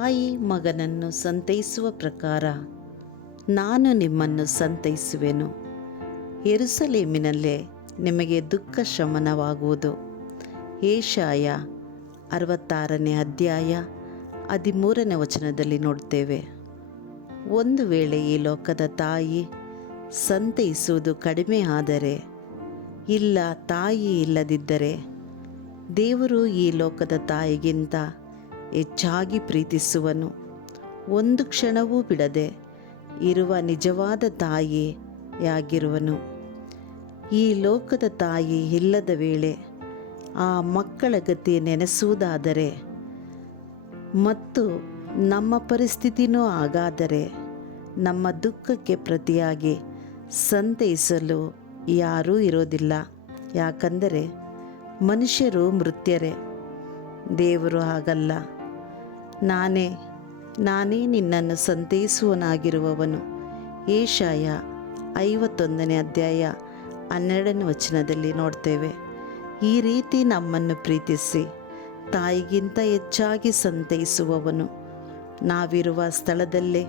ತಾಯಿ ಮಗನನ್ನು ಸಂತೈಸುವ ಪ್ರಕಾರ ನಾನು ನಿಮ್ಮನ್ನು ಸಂತೈಸುವೆನು. ಯೆರೂಸಲೇಮಿನಲ್ಲೇ ನಿಮಗೆ ದುಃಖ ಶಮನವಾಗುವುದು. ಯೆಶಾಯ 66ನೇ ಅಧ್ಯಾಯ 13ನೇ ವಚನದಲ್ಲಿ ನೋಡ್ತೇವೆ. ಒಂದು ವೇಳೆ ಈ ಲೋಕದ ತಾಯಿ ಸಂತೈಸುವುದು ಕಡಿಮೆ ಆದರೆ, ಇಲ್ಲ ತಾಯಿ ಇಲ್ಲದಿದ್ದರೆ, ದೇವರು ಈ ಲೋಕದ ತಾಯಿಗಿಂತ ಹೆಚ್ಚಾಗಿ ಪ್ರೀತಿಸುವನು. ಒಂದು ಕ್ಷಣವೂ ಬಿಡದೆ ಇರುವ ನಿಜವಾದ ತಾಯಿಯಾಗಿರುವನು. ಈ ಲೋಕದ ತಾಯಿ ಇಲ್ಲದ ವೇಳೆ ಆ ಮಕ್ಕಳ ಗತಿ ನೆನೆಸುವುದಾದರೆ ಮತ್ತು ನಮ್ಮ ಪರಿಸ್ಥಿತಿನೂ ಹಾಗಾದರೆ, ನಮ್ಮ ದುಃಖಕ್ಕೆ ಪ್ರತಿಯಾಗಿ ಸಂತೈಸಲು ಯಾರೂ ಇರೋದಿಲ್ಲ. ಯಾಕಂದರೆ ಮನುಷ್ಯರು ಮೃತ್ಯರೇ, ದೇವರು ಹಾಗಲ್ಲ. ನಾನೇ ನಿನ್ನನ್ನು ಸಂತೈಸುವನಾಗಿರುವವನು. ಯೆಶಾಯ 51ನೇ ಅಧ್ಯಾಯ 12ನೇ ವಚನದಲ್ಲಿ ನೋಡ್ತೇವೆ. ಈ ರೀತಿ ನಮ್ಮನ್ನು ಪ್ರೀತಿಸಿ ತಾಯಿಗಿಂತ ಹೆಚ್ಚಾಗಿ ಸಂತೈಸುವವನು ನಾವಿರುವ ಸ್ಥಳದಲ್ಲೇ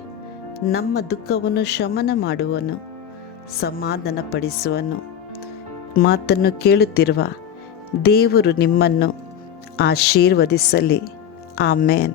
ನಮ್ಮ ದುಃಖವನ್ನು ಶಮನ ಮಾಡುವನು, ಸಮಾಧಾನಪಡಿಸುವನು. ಮಾತನ್ನು ಕೇಳುತ್ತಿರುವ ದೇವರು ನಿಮ್ಮನ್ನು ಆಶೀರ್ವದಿಸಲಿ. ಆಮೇನ್.